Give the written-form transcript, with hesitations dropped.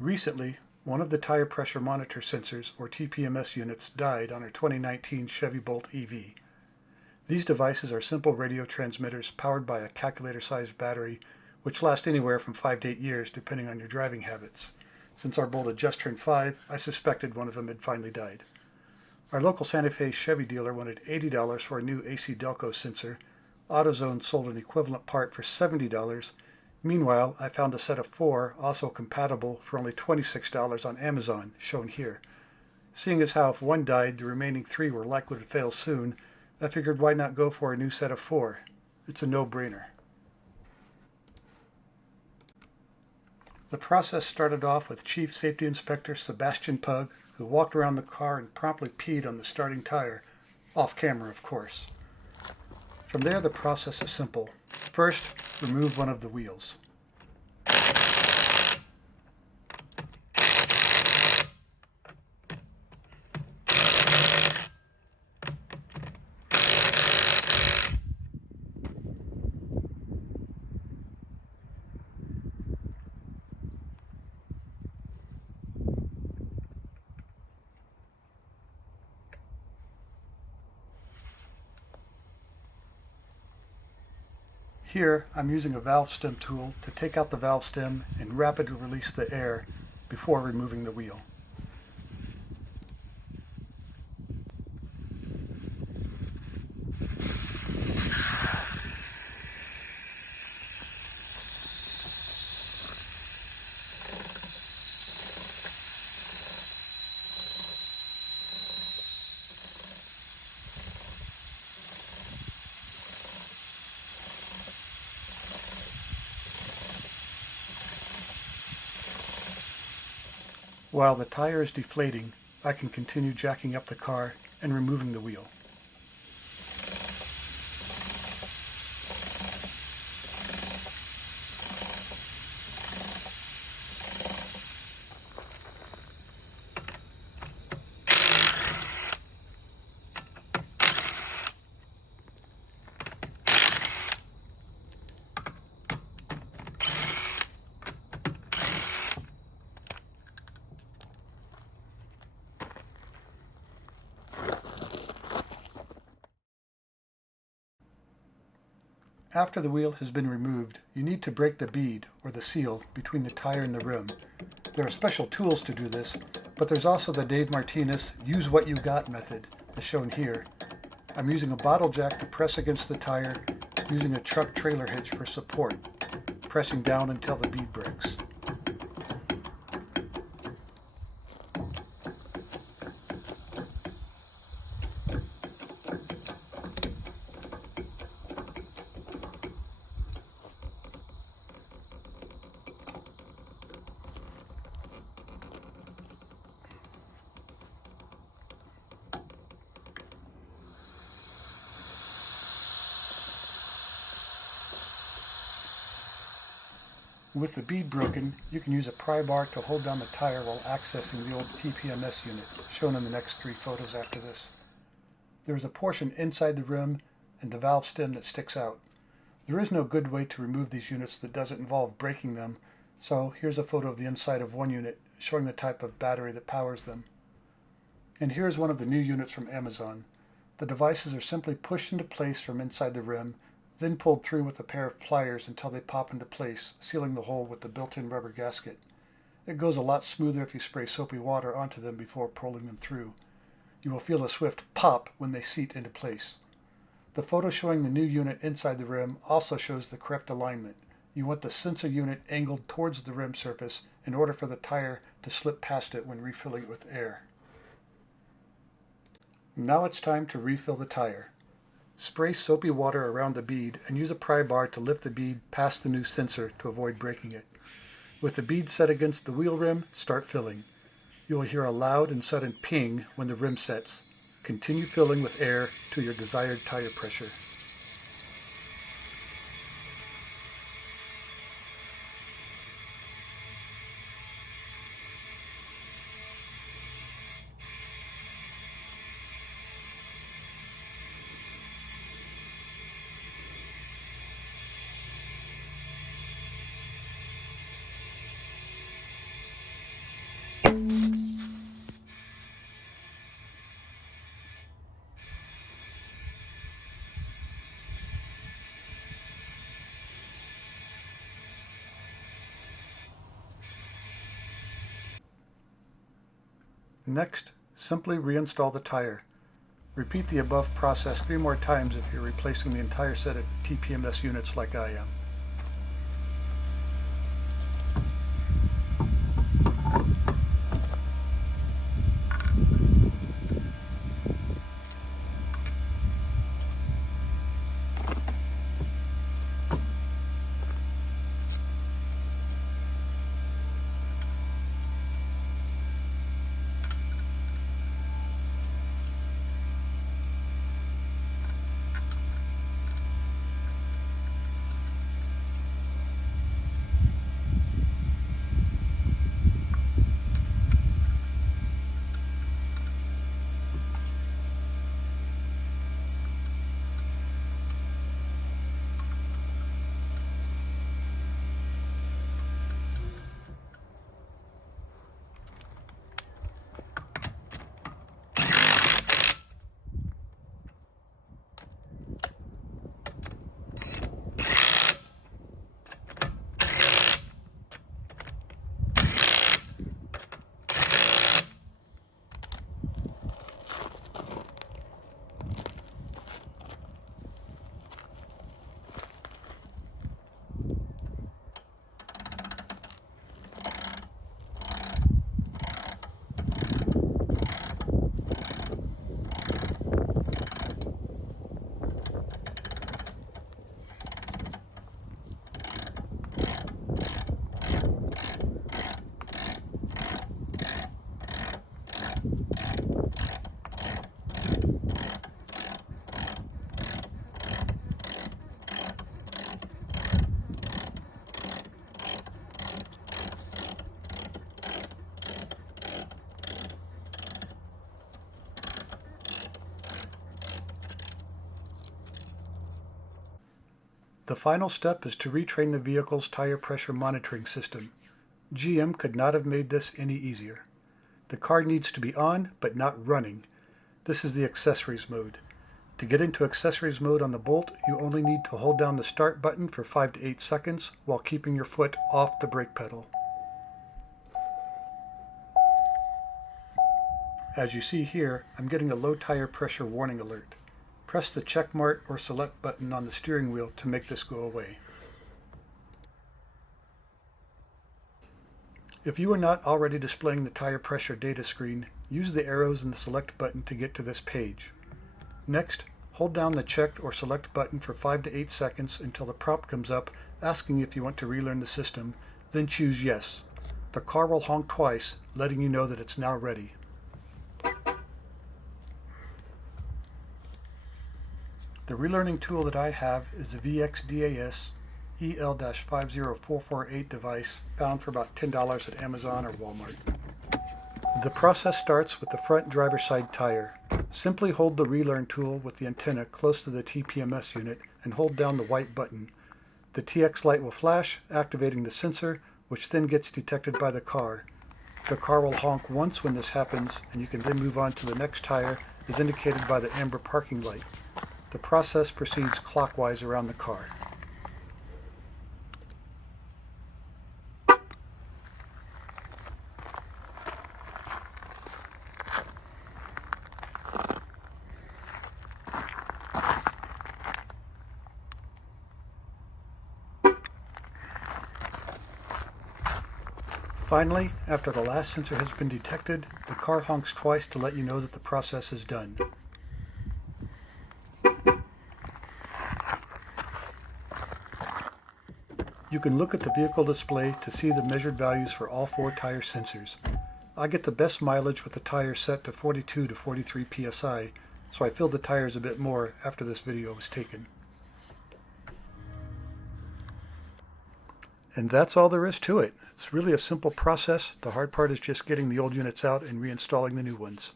Recently, one of the tire pressure monitor sensors, or TPMS units, died on our 2019 Chevy Bolt EV. These devices are simple radio transmitters powered by a calculator-sized battery, which last anywhere from 5 to 8 years depending on your driving habits. Since our Bolt had just turned 5, I suspected one of them had finally died. Our local Santa Fe Chevy dealer wanted $80 for a new AC Delco sensor. AutoZone sold an equivalent part for $70. Meanwhile, I found a set of 4, also compatible, for only $26 on Amazon, shown here. Seeing as how if one died, the remaining 3 were likely to fail soon, I figured why not go for a new set of 4? It's a no-brainer. The process started off with Chief Safety Inspector Sebastian Pug, who walked around the car and promptly peed on the starting tire, off camera of course. From there the process is simple. First, remove one of the wheels. Here, I'm using a valve stem tool to take out the valve stem and rapidly release the air before removing the wheel. While the tire is deflating, I can continue jacking up the car and removing the wheel. After the wheel has been removed, you need to break the bead, or the seal, between the tire and the rim. There are special tools to do this, but there's also the Dave Martinez use what you got method, as shown here. I'm using a bottle jack to press against the tire, using a truck trailer hitch for support, pressing down until the bead breaks. With the bead broken, you can use a pry bar to hold down the tire while accessing the old TPMS unit, shown in the next 3 photos after this. There is a portion inside the rim and the valve stem that sticks out. There is no good way to remove these units that doesn't involve breaking them, so here's a photo of the inside of one unit showing the type of battery that powers them. And here's one of the new units from Amazon. The devices are simply pushed into place from inside the rim, then pulled through with a pair of pliers until they pop into place, sealing the hole with the built-in rubber gasket. It goes a lot smoother if you spray soapy water onto them before pulling them through. You will feel a swift pop when they seat into place. The photo showing the new unit inside the rim also shows the correct alignment. You want the sensor unit angled towards the rim surface in order for the tire to slip past it when refilling it with air. Now it's time to refill the tire. Spray soapy water around the bead and use a pry bar to lift the bead past the new sensor to avoid breaking it. With the bead set against the wheel rim, start filling. You will hear a loud and sudden ping when the rim sets. Continue filling with air to your desired tire pressure. Next, simply reinstall the tire. Repeat the above process 3 more times if you're replacing the entire set of TPMS units like I am. The final step is to retrain the vehicle's tire pressure monitoring system. GM could not have made this any easier. The car needs to be on, but not running. This is the accessories mode. To get into accessories mode on the Bolt, you only need to hold down the start button for 5 to 8 seconds while keeping your foot off the brake pedal. As you see here, I'm getting a low tire pressure warning alert. Press the check mark or select button on the steering wheel to make this go away. If you are not already displaying the tire pressure data screen, use the arrows and the select button to get to this page. Next, hold down the checked or select button for 5 to 8 seconds until the prompt comes up asking if you want to relearn the system, then choose yes. The car will honk twice, letting you know that it's now ready. The relearning tool that I have is the VXDAS EL-50448 device found for about $10 at Amazon or Walmart. The process starts with the front driver's side tire. Simply hold the relearn tool with the antenna close to the TPMS unit and hold down the white button. The TX light will flash, activating the sensor, which then gets detected by the car. The car will honk once when this happens, and you can then move on to the next tire as indicated by the amber parking light. The process proceeds clockwise around the car. Finally, after the last sensor has been detected, the car honks twice to let you know that the process is done. You can look at the vehicle display to see the measured values for all 4 tire sensors. I get the best mileage with the tire set to 42 to 43 psi, so I filled the tires a bit more after this video was taken. And that's all there is to it. It's really a simple process. The hard part is just getting the old units out and reinstalling the new ones.